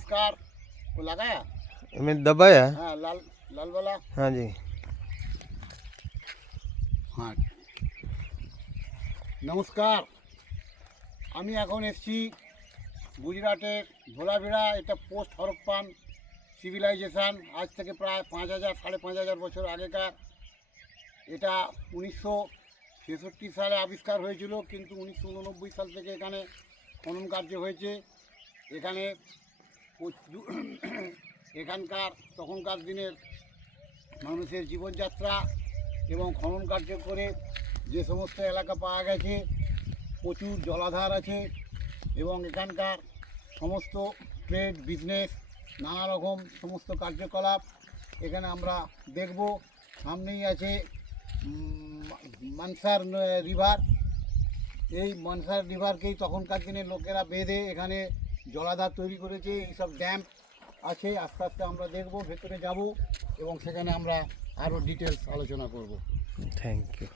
नमस्कार। वो लगाया? मैं दबाया। हाँ, लाल लाल वाला। हाँ जी। हाँ, নমস্কার। আমি এখন এসেছি গুজরাটের ধোলাভিরা। এটা পোস্ট হরপ্পান সিভিলাইজেশান। আজ থেকে প্রায় 5000 5500 বছর আগেকার। এটা 1966 সালে আবিষ্কার হয়েছিল, কিন্তু 1989 সাল থেকে এখানে খনন কার্য হয়েছে। এখানে এখানকার তখনকার দিনের মানুষের জীবনযাত্রা এবং খনন কার্য করে যে সমস্ত এলাকা পাওয়া গেছে, প্রচুর জলাধার আছে এবং এখানকার সমস্ত ট্রেড বিজনেস নানা রকম সমস্ত কার্যকলাপ এখানে আমরা দেখব। সামনেই আছে মানসার রিভার। এই মানসার রিভারকেই তখনকার দিনে লোকেরা বেঁধে এখানে জলাধার তৈরি করেছে। এইসব ড্যাম আছে, আস্তে আস্তে আমরা দেখব, ভেতরে যাব এবং সেখানে আমরা আরও ডিটেলস আলোচনা করব। Thank you.